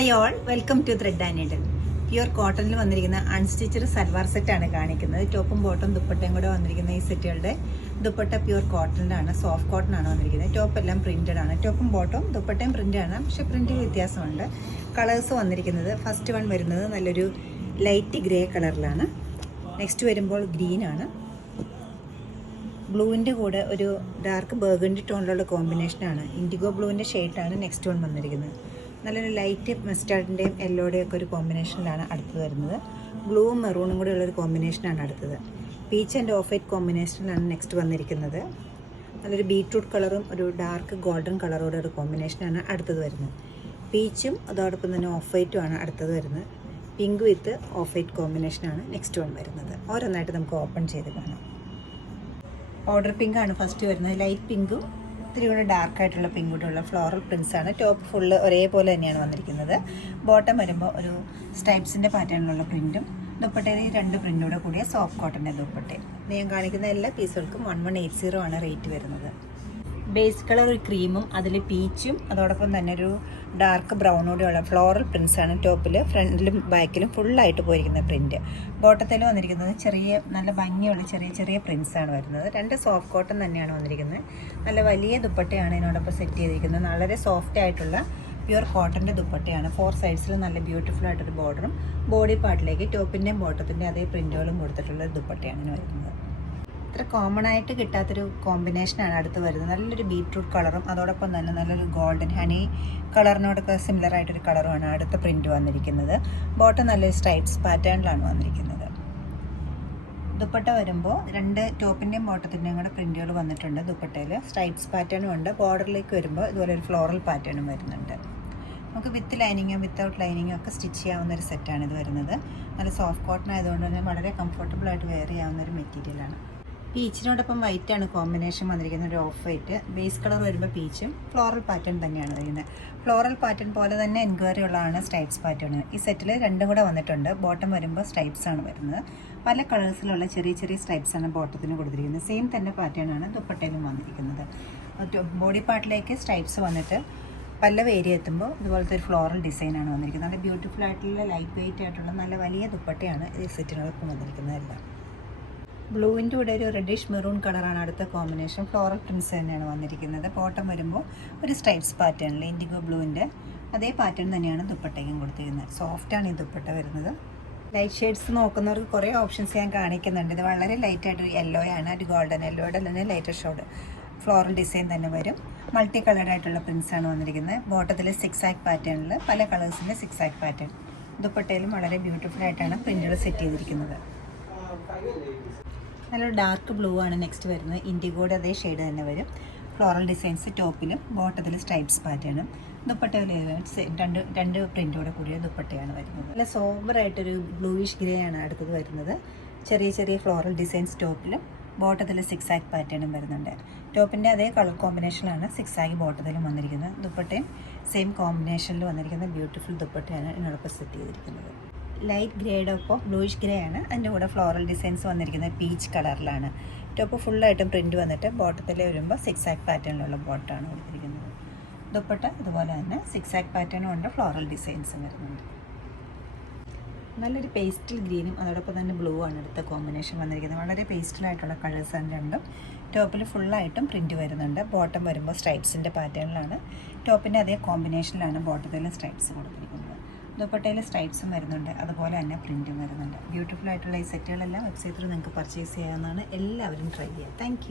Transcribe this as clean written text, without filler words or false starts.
Hi all, welcome to thread and needle. Pure കോട്ടണിൽ വന്നിരിക്കുന്ന unstitched salwar സെറ്റാണ് കാണിക്കുന്നത്. ടോപ്പും ബോട്ടും ദുപ്പട്ടയും കൂടെ വന്നിരിക്കുന്ന ഈ സെറ്റുകളുടെ ദുപ്പട്ട പ്യുവർ കോട്ടണിലാണ്, സോഫ്റ്റ് കോട്ടൺ ആണ് വന്നിരിക്കുന്നത്. ടോപ്പ് എല്ലാം പ്രിന്റഡ് ആണ്. ടോപ്പും ബോട്ടും ദുപ്പട്ടയും പ്രിന്റ് ആണ്, പക്ഷേ പ്രിന്റിൽ വ്യത്യാസമുണ്ട്. കളേഴ്സ് വന്നിരിക്കുന്നത് ഫസ്റ്റ് വൺ വരുന്നത് നല്ലൊരു ലൈറ്റ് ഗ്രേ കളറിലാണ്. നെക്സ്റ്റ് വരുമ്പോൾ ഗ്രീൻ ആണ്. ബ്ലൂവിൻ്റെ കൂടെ ഒരു ഡാർക്ക് ബർഗണ്ടി ടോണിലുള്ള കോമ്പിനേഷനാണ്. ഇൻഡിഗോ ബ്ലൂവിൻ്റെ ഷെയ്ഡാണ് നെക്സ്റ്റ് വൺ വന്നിരിക്കുന്നത്. നല്ലൊരു ലൈറ്റ് മസ്റ്റാർഡിൻ്റെയും യെല്ലോയുടെയും ഒക്കെ ഒരു കോമ്പിനേഷനിലാണ് അടുത്തത് വരുന്നത്. ബ്ലൂവും മെറൂണും കൂടെ ഉള്ളൊരു കോമ്പിനേഷനാണ് അടുത്തത്. പീച്ച് ആൻഡ് ഓഫ് വൈറ്റ് കോമ്പിനേഷനിലാണ് നെക്സ്റ്റ് വന്നിരിക്കുന്നത്. നല്ലൊരു ബീട്രൂട്ട് കളറും ഒരു ഡാർക്ക് ഗോൾഡൻ കളറോടെ ഒരു കോമ്പിനേഷനാണ് അടുത്തത് വരുന്നത്. പീച്ചും അതോടൊപ്പം തന്നെ ഓഫ് വൈറ്റും ആണ് അടുത്തത് വരുന്നത്. പിങ്ക് വിത്ത് ഓഫ് വൈറ്റ് കോമ്പിനേഷനാണ് നെക്സ്റ്റ് വൺ വരുന്നത്. ഓരോന്നായിട്ട് നമുക്ക് ഓപ്പൺ ചെയ്ത് കാണാം. ഓർഡർ പിങ്കാണ് ഫസ്റ്റ് വരുന്നത്. ലൈറ്റ് പിങ്കും ഇത്തിരി കൂടെ ഡാർക്കായിട്ടുള്ള പിങ്ക് കൂടെയുള്ള ഫ്ലോറൽ പ്രിൻസ് ആണ്. ടോപ്പ് ഫുള്ള് ഒരേപോലെ തന്നെയാണ് വന്നിരിക്കുന്നത്. ബോട്ടം വരുമ്പോൾ ഒരു സ്ട്രൈപ്സിൻ്റെ പാറ്റേണിലുള്ള പ്രിൻറ്റും ദുപ്പട്ടയിൽ 2 പ്രിൻ്റോടെ കൂടിയ സോഫ്റ്റ് കോട്ടൻ്റെ ദുപ്പട്ടയും. ഞാൻ കാണിക്കുന്ന എല്ലാ പീസുകൾക്കും 1180 ആണ് റേറ്റ് വരുന്നത്. ബേസ് കളർ ഒരു ക്രീമും അതിൽ പീച്ചും അതോടൊപ്പം തന്നെ ഒരു ഡാർക്ക് ബ്രൗണോടെയുള്ള ഫ്ലോറൽ പ്രിൻസാണ് ടോപ്പിൽ ഫ്രണ്ടിലും ബാക്കിലും ഫുള്ളായിട്ട് പോയിരിക്കുന്ന പ്രിൻറ്റ്. ബോട്ടത്തിൽ വന്നിരിക്കുന്നത് ചെറിയ നല്ല ഭംഗിയുള്ള ചെറിയ ചെറിയ പ്രിൻസാണ് വരുന്നത്. 2 സോഫ്റ്റ് കോട്ടൺ തന്നെയാണ് വന്നിരിക്കുന്നത്. നല്ല വലിയ ദുപ്പട്ടയാണ് ഇതിനോടൊപ്പം സെറ്റ് ചെയ്തിരിക്കുന്നത്. വളരെ സോഫ്റ്റ് ആയിട്ടുള്ള പ്യുവർ കോട്ടൻ്റെ ദുപ്പട്ടയാണ്. 4 സൈഡ്സിൽ നല്ല ബ്യൂട്ടിഫുൾ ആയിട്ടൊരു ബോർഡറും ബോഡി പാർട്ടിലേക്ക് ടോപ്പിൻ്റെയും ബോട്ടത്തിൻ്റെയും അതേ പ്രിൻറ്റുകളും കൊടുത്തിട്ടുള്ള ദുപ്പട്ടയാണ് ഇതിന് വരുന്നത്. ഇത്ര കോമൺ ആയിട്ട് കിട്ടാത്തൊരു കോമ്പിനേഷനാണ് അടുത്ത് വരുന്നത്. നല്ലൊരു ബീട്രൂട്ട് കളറും അതോടൊപ്പം തന്നെ നല്ലൊരു ഗോൾഡൻ ഹണി കളറിനോടൊക്കെ സിമിലർ ആയിട്ടൊരു കളറുമാണ് അടുത്ത പ്രിൻറ്റ് വന്നിരിക്കുന്നത്. ബോട്ടം നല്ലൊരു സ്ട്രൈപ്സ് പാറ്റേണിലാണ് വന്നിരിക്കുന്നത്. ദുപ്പട്ട വരുമ്പോൾ 2 ടോപ്പിൻ്റെയും ബോട്ടത്തിൻ്റെയും കൂടെ പ്രിൻറ്റുകൾ വന്നിട്ടുണ്ട്. ദുപ്പട്ടയിൽ സ്ട്രൈപ്സ് പാറ്റേണും ഉണ്ട്. ബോർഡറിലേക്ക് വരുമ്പോൾ ഇതുപോലെ ഒരു ഫ്ലോറൽ പാറ്റേണും വരുന്നുണ്ട്. നമുക്ക് വിത്ത് ലൈനിങ്ങും വിത്തൗട്ട് ലൈനിങ്ങും ഒക്കെ സ്റ്റിച്ച് ചെയ്യാവുന്ന ഒരു സെറ്റാണ് ഇത് വരുന്നത്. നല്ല സോഫ്റ്റ് കോട്ടൺ ആയതുകൊണ്ട് തന്നെ വളരെ കംഫർട്ടബിളായിട്ട് വെയർ ചെയ്യാവുന്ന ഒരു മെറ്റീരിയലാണ്. പീച്ചിനോടൊപ്പം വൈറ്റാണ് കോമ്പിനേഷൻ വന്നിരിക്കുന്നത്. ഒരു ഓഫ് വൈറ്റ് ബേസ് കളർ വരുമ്പോൾ പീച്ചും ഫ്ലോറൽ പാറ്റേൺ തന്നെയാണ് വരുന്നത്. ഫ്ലോറൽ പാറ്റേൺ പോലെ തന്നെ എൻക്വയറി ഉള്ളതാണ് സ്ട്രൈപ്സ് പാറ്റേൺ. ഈ സെറ്റിൽ 2 കൂടെ വന്നിട്ടുണ്ട്. ബോട്ടം വരുമ്പോൾ സ്ട്രൈപ്സ് ആണ് വരുന്നത്. പല കളേഴ്സിലുള്ള ചെറിയ ചെറിയ സ്ട്രൈപ്സ് ആണ് ബോട്ടത്തിന് കൊടുത്തിരിക്കുന്നത്. സെയിം തന്നെ പാറ്റേൺ ആണ് ദുപ്പട്ടയിലും വന്നിരിക്കുന്നത്. ബോഡി പാർട്ടിലേക്ക് സ്ട്രൈപ്സ് വന്നിട്ട് പല ഏരിയ എത്തുമ്പോൾ ഇതുപോലത്തെ ഒരു ഫ്ലോറൽ ഡിസൈനാണ് വന്നിരിക്കുന്നത്. നല്ല ബ്യൂട്ടിഫുൾ ആയിട്ടുള്ള ലൈറ്റ് വെയിറ്റ് ആയിട്ടുള്ള നല്ല വലിയ ദുപ്പട്ടയാണ് ഈ സെറ്റിനോടൊപ്പം വന്നിരിക്കുന്നതെല്ലാം. ബ്ലൂവിൻ്റെ കൂടെ ഒരു റെഡിഷ് മെറൂൺ കളറാണ് അടുത്ത കോമ്പിനേഷൻ. ഫ്ലോറൽ പ്രിൻസ് തന്നെയാണ് വന്നിരിക്കുന്നത്. ബോട്ടം വരുമ്പോൾ ഒരു സ്ട്രൈപ്സ് പാറ്റേണിൽ ഇൻഡിഗോ ബ്ലൂവിൻ്റെ അതേ പാറ്റേൺ തന്നെയാണ് ദുപ്പട്ടയ്ക്കും കൊടുത്തിരിക്കുന്നത്. സോഫ്റ്റാണ് ഈ ദുപ്പട്ട വരുന്നത്. ലൈറ്റ് ഷെയ്ഡ്സ് നോക്കുന്നവർക്ക് കുറേ ഓപ്ഷൻസ് ഞാൻ കാണിക്കുന്നുണ്ട്. ഇത് വളരെ ലൈറ്റായിട്ടൊരു യെല്ലോയാണ്, ഒരു ഗോൾഡൻ യെല്ലോയുടെ തന്നെ ലൈറ്റർ ഷോഡ് ഫ്ലോറൽ ഡിസൈൻ തന്നെ വരും. മൾട്ടി കളേർഡ് ആയിട്ടുള്ള പ്രിൻസാണ് വന്നിരിക്കുന്നത്. ബോട്ടത്തിൽ 6 ആക്ക് പാറ്റേണിൽ പല കളേഴ്സിൻ്റെ 6 ആക്ക് പാറ്റേൺ. ദുപ്പട്ടയിലും വളരെ ബ്യൂട്ടിഫുൾ ആയിട്ടാണ് പ്രിൻറ്റുകൾ സെറ്റ് ചെയ്തിരിക്കുന്നത്. നല്ലൊരു ഡാർക്ക് ബ്ലൂ ആണ് നെക്സ്റ്റ് വരുന്നത്. ഇൻഡിഗോയുടെ അതേ ഷെയ്ഡ് തന്നെ വരും. ഫ്ലോറൽ ഡിസൈൻസ് ടോപ്പിലും ബോട്ടത്തിൽ സ്ട്രൈപ്സ് പാറ്റേണും. ദുപ്പട്ടയിൽ 2 പ്രിൻറ്റോടെ കൂടിയ ദുപ്പട്ടയാണ് വരുന്നത്. നല്ല സോബറായിട്ടൊരു ബ്ലൂയിഷ് ഗ്രേ ആണ് അടുത്തത് വരുന്നത്. ചെറിയ ചെറിയ ഫ്ലോറൽ ഡിസൈൻസ് ടോപ്പിലും ബോട്ടത്തിൽ 6 ആക്ക് പാറ്റേണും വരുന്നുണ്ട്. ടോപ്പിൻ്റെ അതേ കളർ കോമ്പിനേഷനിലാണ് 6 ആക്ക് ബോട്ടത്തിലും വന്നിരിക്കുന്നത്. ദുപ്പട്ടയും സെയിം കോമ്പിനേഷനിൽ വന്നിരിക്കുന്ന ബ്യൂട്ടിഫുൾ ദുപ്പട്ടയാണ് ഇതിനോടൊപ്പം സെറ്റ് ചെയ്തിരിക്കുന്നത്. ലൈറ്റ് ഗ്രേയുടെ ഒപ്പം ബ്ലൂയിഷ് ഗ്രേ ആണ്. അതിൻ്റെ കൂടെ ഫ്ലോറൽ ഡിസൈൻസ് വന്നിരിക്കുന്നത് പീച്ച് കളറിലാണ്. ടോപ്പ് ഫുള്ളായിട്ടും പ്രിൻറ്റ് വന്നിട്ട് ബോട്ടത്തിൽ വരുമ്പോൾ 6 ആക്ക് പാറ്റേണിലുള്ള ബോട്ടമാണ് കൊടുത്തിരിക്കുന്നത്. ദുപ്പട്ട ഇതുപോലെ തന്നെ 6 ആക്ക് പാറ്റേണും ഉണ്ട്, ഫ്ലോറൽ ഡിസൈൻസും വരുന്നുണ്ട്. നല്ലൊരു പേസ്റ്റൽ ഗ്രീനും അതോടൊപ്പം തന്നെ ബ്ലൂ ആണ് അടുത്ത കോമ്പിനേഷൻ വന്നിരിക്കുന്നത്. വളരെ പേസ്റ്റലായിട്ടുള്ള കളേഴ്സാണ് രണ്ടും. ടോപ്പിൽ ഫുള്ളായിട്ടും പ്രിൻറ്റ് വരുന്നുണ്ട്. ബോട്ടം വരുമ്പോൾ സ്ട്രൈപ്സിൻ്റെ പാറ്റേണിലാണ്. ടോപ്പിൻ്റെ അതേ കോമ്പിനേഷനിലാണ് ബോട്ടത്തിലും സ്ട്രൈപ്സ് കൊടുത്തിരിക്കുന്നത്. ദുപ്പട്ടയിൽ സ്ട്രൈപ്സും വരുന്നുണ്ട്, അതുപോലെ തന്നെ പ്രിൻറ്റും വരുന്നുണ്ട്. ബ്യൂട്ടിഫുൾ ആയിട്ടുള്ള ഈ സെറ്റുകളെല്ലാം വെബ്സൈറ്റിൽ നിങ്ങൾക്ക് പർച്ചേസ് ചെയ്യാവുന്നതാണ്. എല്ലാവരും ട്രൈ ചെയ്യുക. താങ്ക്